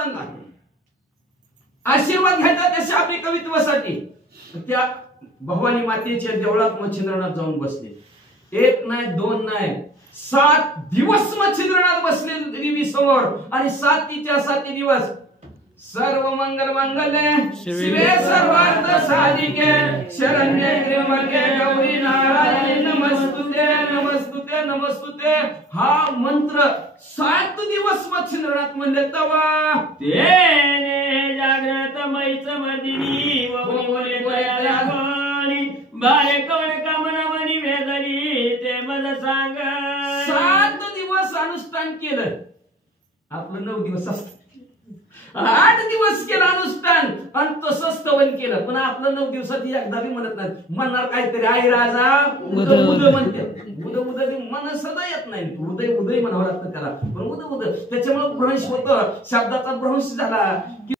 असताना आशीर्वाद घ्यायचा त्या शाब्दी कवित्वासाठी त्या भवानी मातेच्या देवळात मच्छिंद्रनाथ जाऊन बसले. एक नाही दोन नाही 7 दिवस मच्छिंद्रनाथ बसले देवी समोर आणि 7 दिवस सर्व मंगल मंगले शिवे सर्वार्थ साधिके शरण्ये त्र्यंबके गौरी नारायणी नमस्तुते नमस्तुते नमस्तुते हा मंत्र 7 दिवस मच्छिंद्रनाथ म्हणले. तवा तेने जागृत मैच मदिनी वोले पयाला गोणी बाले कोण कामना मनी वेदनी ते मज सांग. 7 दिवस अनुष्ठान केलं. आपलं 9 दिवस असतं. 8 दिवस केलं अनुष्ठान आणि तसंच स्तवन केलं. पण आपलं 9 दिवसात एकदा बी म्हणत नाही. म्हणणार काहीतरी आई राजा उद उद म्हणते. उद उद मन सदा येत नाही. उदय उदय म्हणावं लागतं त्याला. पण उद उद त्याच्यामुळे भ्रंश होतं. शब्दाचा भ्रंश झाला.